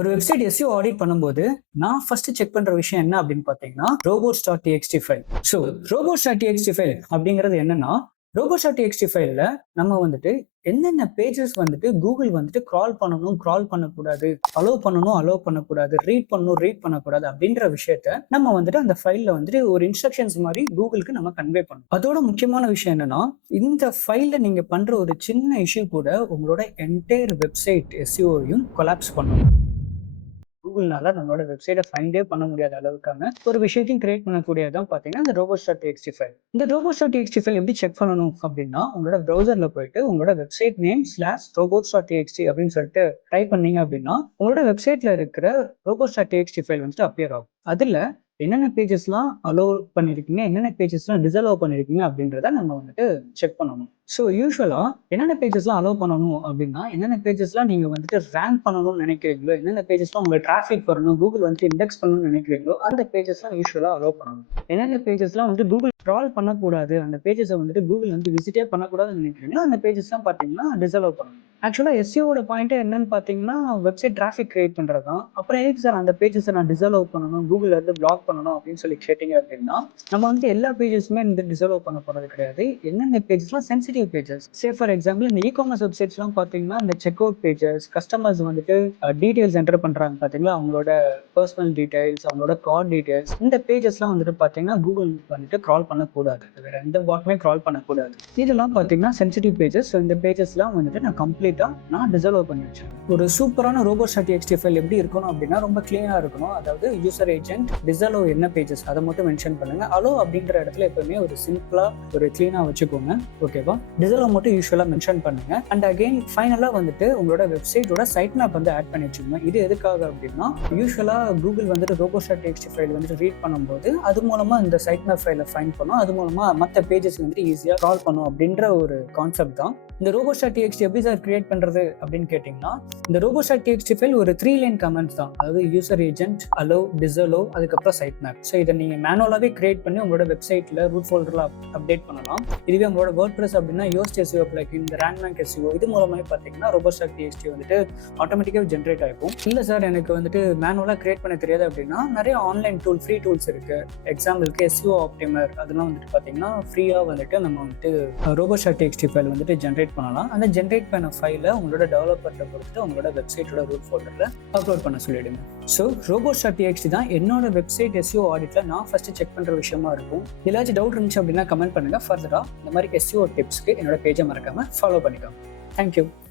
ஒரு website SEO audit பண்ணும்போது நான் ஃபர்ஸ்ட் செக் பண்ற விஷயம் என்ன அப்படின்னு பார்த்தீங்கன்னா robots.txt file. So robots.txt file அப்படிங்கிறது என்னன்னா robots.txt ஃபைல்ல நம்ம வந்துட்டு என்னென்ன பேஜஸ் வந்துட்டு கூகுள் வந்துட்டு கிரால் பண்ணணும் கிரால் பண்ணக்கூடாது, அலோவ் பண்ணக்கூடாது, ரீட் பண்ணக்கூடாது அப்படின்ற விஷயத்த நம்ம வந்துட்டு அந்த ஃபைல்ல வந்துட்டு ஒரு இன்ஸ்ட்ரக்ஷன்ஸ் மாதிரி கூகுளுக்கு நம்ம கன்வே பண்ணணும். அதோட முக்கியமான விஷயம் என்னன்னா இந்த ஃபைல்ல நீங்க பண்ற ஒரு சின்ன இஷ்யூ கூட உங்களோட என்டையர் வெப்சைட் எஸ்இஓவையும் கொலாப்ஸ் பண்ணும். கூகுள்னால நம்மளோட வெப்சைட்டை ஃபைண்டே பண்ண முடியாத அளவுக்கான ஒரு விஷயத்தையும் கிரியேட் பண்ணக்கூடியதான் பார்த்தீங்கன்னா இந்த robots.txt ஃபைல். இந்த robots.txt ஃபைல் எப்படி செக் பண்ணணும் அப்படின்னா உங்களோட ப்ரௌசர்ல போயிட்டு உங்களோட வெப்சைட் நேம் /robots.txt அப்படின்னு சொல்லிட்டு டைப் பண்ணீங்க அப்படின்னா உங்களோட வெப்சைட்ல இருக்கிற robots.txt ஃபைல் வந்துட்டு அப்பியர் ஆகும். அதுல என்னென்ன பேஜஸ்லாம் அலோவ் பண்ணிருக்கீங்க, என்னென்ன பேஜஸ்லாம் டிஸ்அலோவ் பண்ணிருக்கீங்க அப்படின்றத நம்ம வந்துட்டு செக் பண்ணணும். ஸோ யூஸ்வலா என்னென்ன பேஜஸ்லாம் அலோவ் பண்ணணும் அப்படின்னா என்னென்ன பேஜஸ்லாம் நீங்க வந்துட்டு ரேங்க் பண்ணணும்னு நினைக்கிறீங்களோ, என்னென்ன பேஜஸ்லாம் உங்களுக்கு டிராஃபிக் வரணும், கூகுள் வந்துட்டு இண்டெக்ஸ் பண்ணணும்னு நினைக்கிறீங்களோ அந்த பேஜஸ்லாம் யூஸ்வலா அலோவ் பண்ணணும். என்னென்ன பேஜஸ்லாம் வந்து கூகுள் ஸ்க்ரால் பண்ணக்கூடாது, அந்த பேஜஸை வந்துட்டு கூகுள் வந்து விசிட்டே பண்ணக்கூடாதுன்னு நினைக்கிறீங்களோ அந்த பேஜஸ்லாம் பார்த்தீங்கன்னா டிஸ்அலோவ் பண்ணணும். ஆக்சுவலா எஸ்இஓட பாயிண்ட் என்னன்னு பார்த்தீங்கன்னா வெப்சைட் டிராஃபிக் கிரியேட் பண்றது தான். அப்புறம் எதுக்கு சார் அந்த பேஜஸை நான் டிஸ்அலோவ் பண்ணணும், கூகுள்ல இருந்து பிளாக் பண்ணணும் அப்படின்னு சொல்லி கேட்டீங்க அப்படின்னா நம்ம வந்து எல்லா பேஜஸுமே இந்த டிஸ்அலோவ் பண்ண போறது கிடையாது. என்னென்ன பேஜஸ்லாம் sensitive pages, say for example இந்த இ-காமர்ஸ் வெப்சைட்ஸ்லாம் பார்த்தீங்கன்னா இந்த செக் அவுட் பேஜஸ், கஸ்டமர்ஸ் வந்துட்டு டீடைல்ஸ் என்டர் பண்றாங்க பார்த்தீங்களா, அவங்களோட பர்சனல் டீடைல்ஸ், அவங்களோட கார்டு டீடைல்ஸ், இந்த பேஜஸ்லாம் வந்துட்டு பார்த்தீங்கன்னா கூகுள் வந்துட்டு கிரால் பண்ணக்கூடாது, வேற எந்த பாட்டுமே கிரால் பண்ணக்கூடாது. இதெல்லாம் பார்த்தீங்கன்னா சென்சிட்டிவ் பேஜஸ். இந்த பேஜஸ்லாம் வந்துட்டு நான் கம்ப்ளீட்டா டிஸ்அலோவ் பண்ணி வச்சேன். ஒரு சூப்பரான robots.txt ஃபைல் எப்படி இருக்கணும் அப்படின்னா ரொம்ப கிளீனா இருக்கணும். அதாவது யூசர் ஏஜென்ட் டிஸ்அலோவ் என்ன பேஜஸ் அதை மட்டும் மென்ஷன் பண்ணுங்க. அலோ அப்படிங்கிற இடத்துல எப்பவுமே ஒரு சிம்பிளா ஒரு கிளீனா வச்சுக்கோங்க. ஓகேவா? டிஸ்அலோவ் மட்டும் யூஸ்வலா மென்ஷன் பண்ணுங்க. அண்ட் அகைன் ஃபைனலா வந்துட்டு உங்களோட வெப்சைட்டோட சைட் மேப் வந்து ஆட் பண்ணி வச்சுக்கோங்க. இது எதுக்காக அப்படின்னா யூஸ்வலா கூகுள் வந்துட்டு robots.txt ஃபைல் வந்துட்டு ரீட் பண்ணும்போது அது மூலமா இந்த சைட் மேப் ஃபைலை ஃபைண்ட் பண்ணும், அது மூலமா மற்ற பேஜஸ் வந்துட்டு ஈஸியா கிரால் பண்ணும் அப்படின்ற ஒரு கான்செப்ட் தான். இந்த robots.txt எப்படி சார் கிரியேட் பண்றது அப்படின்னு கேட்டீங்கன்னா இந்த robots.txt ஃபைல் ஒரு 3 லைன் கமெண்ட்ஸ் தான். அதாவது யூசர் ஏஜென்ட், அலோவ், டிஸ்அலோவ், அதுக்கப்புறம் சைட் மேப். ஸோ இதை நீங்க மேனுவலாவே கிரியேட் பண்ணி உங்களோட வெப்சைட்ல ரூட் ஃபோல்டர்ல அப்டேட் பண்ணலாம். இதுவே உங்களோட WordPress அப்படின்னா யோஸ்ட் எஸ்இஓ பிளகின், இந்த ரேங்க் எஸ்இஓ இது மூலமாவே பார்த்தீங்கன்னா robots.txt வந்துட்டு ஆட்டோமேட்டிக்காக ஜென்ரேட் ஆகும். இல்லை சார் எனக்கு வந்துட்டு மேனுவலாக கிரியேட் பண்ண தெரியாது அப்படின்னா நிறைய ஆன்லைன் டூல், ஃப்ரீ டூல்ஸ் இருக்கு. எக்ஸாம்பிளுக்கு எஸ்இஓ ஆப்டிமர், அதெல்லாம் வந்துட்டு பார்த்தீங்கன்னா ஃப்ரீயாக வந்துட்டு நம்ம வந்துட்டு robots.txt ஃபைல் வந்துட்டு ஜென்ரேட் பண்ணலாம். அந்த ஜென்ரேட் பண்ண ஃபைலை உங்களோட டெவலப்பர்கிட்ட கொடுத்துட்டு உங்களோட வெப்சைட்டோட ரூட் ஃபோல்டர்ல அப்லோட் பண்ண சொல்லிடுங்க. ஸோ robots.txt தான் என்னோட வெப்சைட் எஸ்இஓ ஆடிட்ல நான் ஃபர்ஸ்ட் செக் பண்ற விஷயமா இருக்கும். ஏதாச்சும் டவுட் இருந்துச்சு அப்படின்னா கமெண்ட் பண்ணுங்க. ஃபர்தரா இந்த மாதிரி எஸ்இஓ டிப்ஸ்க்கு என்னோட பேஜை மறக்காம ஃபாலோ பண்ணிக்கோங்க. தேங்க்யூ.